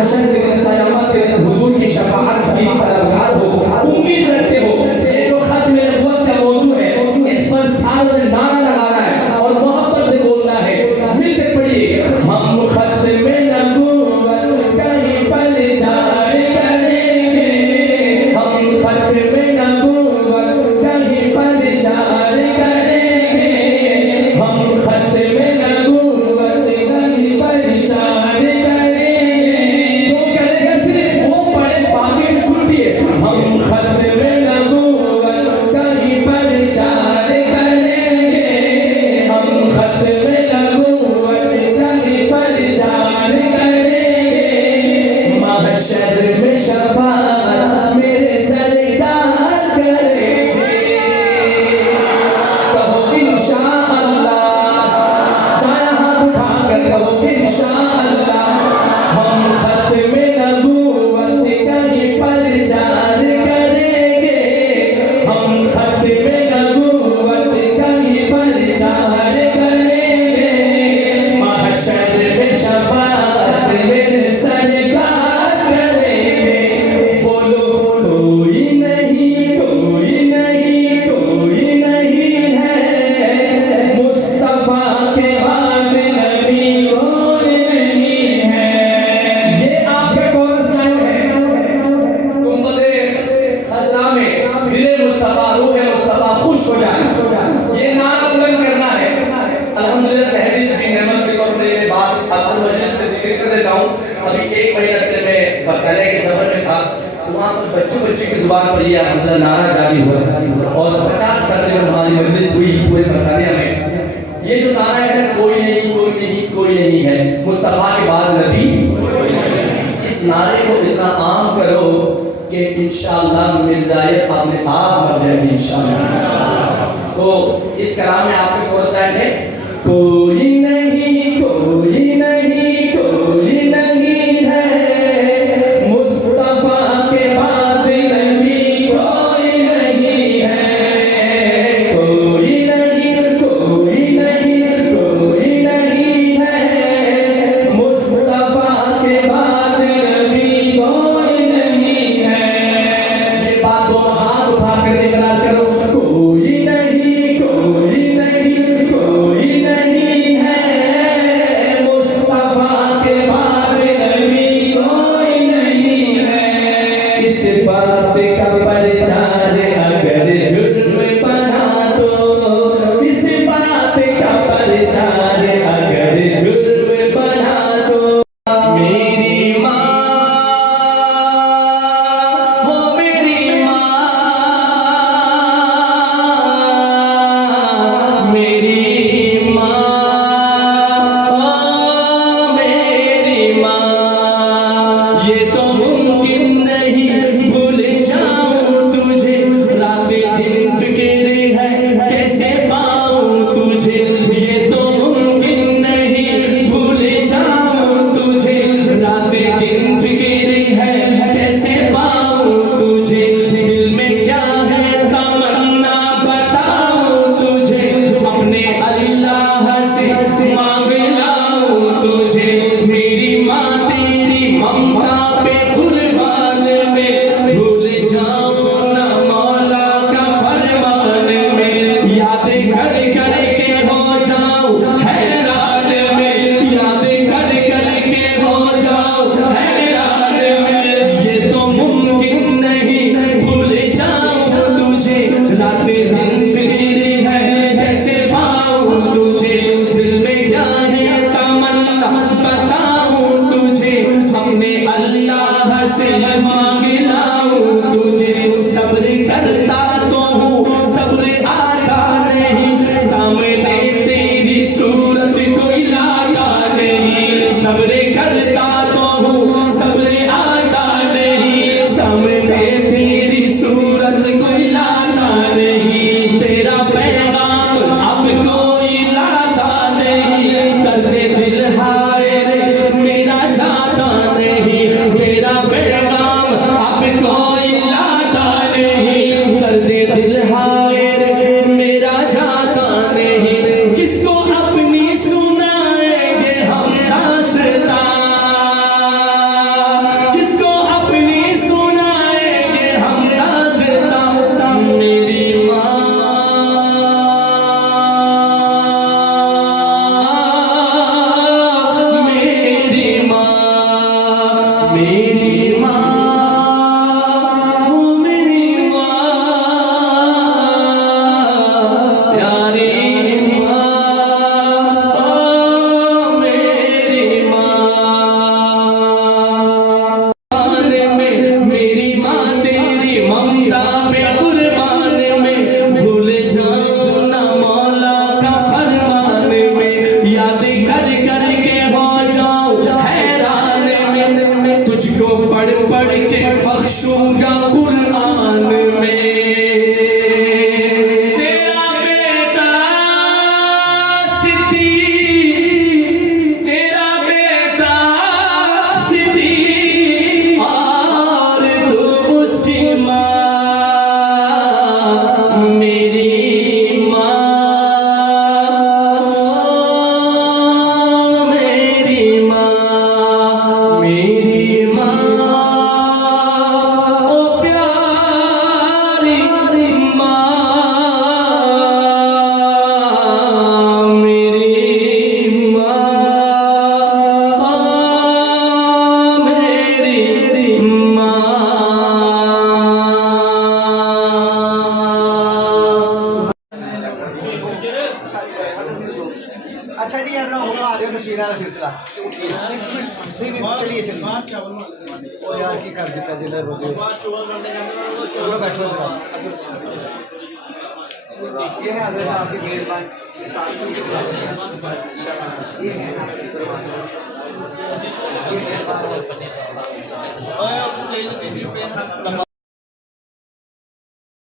महशर के दिन क़यामत के दिन हुजूर की शफाअत की तलबगार हो, उम्मीद रखते हो। ये जो खत्म नबुव्वत का मौजू है, इस पर साल में नारा लगाना है और मोहब्बत से बोलना है। मिलकर पढ़िए, हम खत्म नबुव्वत कहीं पल जारी करेंगे, हम खत्म नबुव्वत कहीं पल जारी करेंगे, हम खत्म नबुव्वत कहीं पल जारी करेंगे। जो करेगा सिर्फ वो पढ़े, बाकी में छुट्टिए। हम खत्म नबुव्वत कहीं पल जारी करेंगे, हम खत्म नबुव्वत कहीं पल जारी करेंगे। महशर में शफाअत मेरे सरकार करेंगे। कहो इंशाअल्लाह, दाया हाथ उठाकर कहो इंशाअल्लाह। हम खत्म नबुव्वत कहीं पल जारी करेंगे, हम खत्म नबुव्वत कहीं पल जारी करेंगे। महशर में शफाअत मेरे सरकार करेंगे। बोलो कोई नहीं, कोई नहीं, कोई नहीं है मुस्तफा के बाद नबी कोई नहीं है। ये आपका कोरस लाइन है। गुंबदे खज़ना में दिले मुस्तफा, रूह मुस्तफा खुश हो जाए, ये नारा बुलंद करना है। अल्हम्दुलिल्लाह तहदीस की नेमत के तौर पे ये बात अक्सर मजलिस में जिक्र कर देता हूँ। अभी एक महीना पहले मैं बरकाले के सफर में था, तो वहाँ पर बच्चों की जुबान पर ये अल्हम्दुलिल्लाह नारा जारी हुआ और 50 तकरीबन हमारी मजलिस हुई पूरे बरकाले में। ये जो नारा है, कोई नहीं, कोई नहीं, कोई नहीं है मुस्तफा के बाद नबी कोई नहीं। इस नारे को इतना आम करो कि इंशाअल्लाह मिर्जायत अपने आप मर जाएगी इंशाअल्लाह। तो इस कलाम में आपके कोरस लाइन है, कोई नहीं, कोई नहीं, कोई नहीं है मुस्तफा के बाद नबी कोई नहीं है, कोई नहीं, कोई नहीं, कोई नहीं है मुस्तफा के बाद नबी कोई नहीं है। ये बात दोनों हाथ उठाकर इकरार करो, कोई नहीं, कोई नहीं, कोई नहीं है सिर चला चलिए चलिए ओ यार की कर देता जिधर रोके चलो बैठो ये है अगर आपकी मेजबान 700 के ये है ये मेहरबान